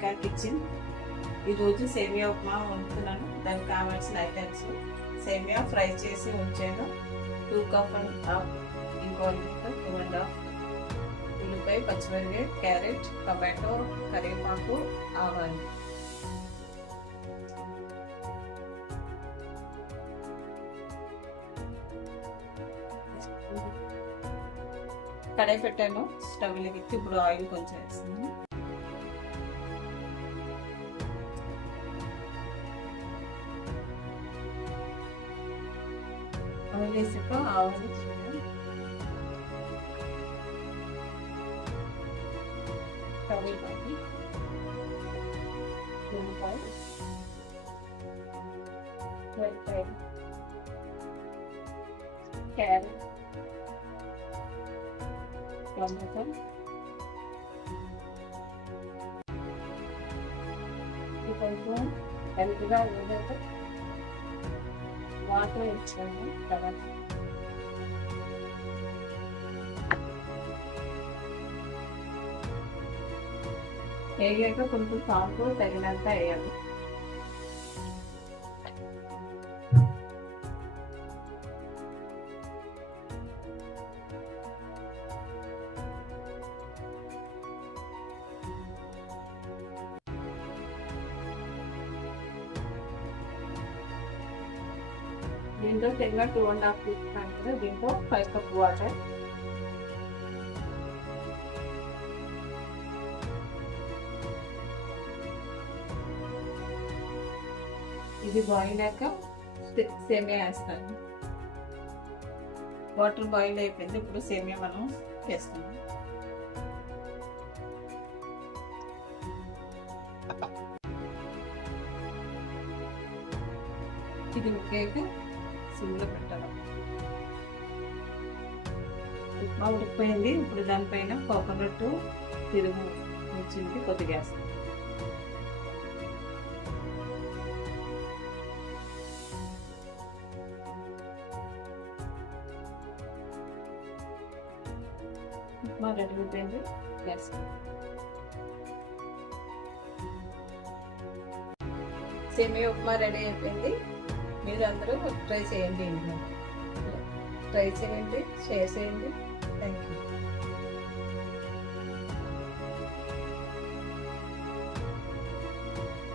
మౌనికా కిచెన్. ఈరోజు సేమియా ఉప్మా వండుతున్నాను. దానికి కావాల్సిన ఐటమ్స్: సేమియా ఫ్రై చేసి ఉంచాను, 2 కప్ అండ్ హాఫ్, ఇంకో 2.5 ఉల్లిపాయ, పచ్చిమిరపకాయ, క్యారెట్, టొమాటో, కరివేపాకు, ఆవాలు. కడాయి పెట్టాను, స్టవ్ వెలిగించి ఇప్పుడు ఆయిల్ కొంచెం వేస్తున్నాను. ఆయిల్ వేసాక ఆవాలు, కరివేపాకు, ఉల్లిపాయ, క్యారెట్, టమాటో, కొంచెం హెల్త్గా ఏదైతే వాటర్ ఇచ్చాము తర్వాత వేయాక కొంచెం సాల్ట్ తగినంత వేయాలి. దీంట్లో తెగ 2.5 తీసుకున్నాను కదా, దీంట్లో 5 కప్ వాటర్, ఇది బాయిల్ అయ్యాక సేమియా వేస్తాను. వాటర్ బాయిల్ అయిపోయింది, ఇప్పుడు సేమియా మనం వేస్తాము. ఇది ఉడికాక సిమ్లో పెట్టాలి. ఉప్మా ఉడికిపోయింది, ఇప్పుడు దానిపైన కోకోనట్ తిరుగు వచ్చింది కొద్దిగా వేస్తాం. ఉప్మా రెడీ అయిపోయింది, వేస్తాం. సేమియా ఉప్మా రెడీ అయిపోయింది. మీరు అందరూ ట్రై చేయండి, ఇంట్లో ట్రై చేయండి, షేర్ చేయండి. Thank you.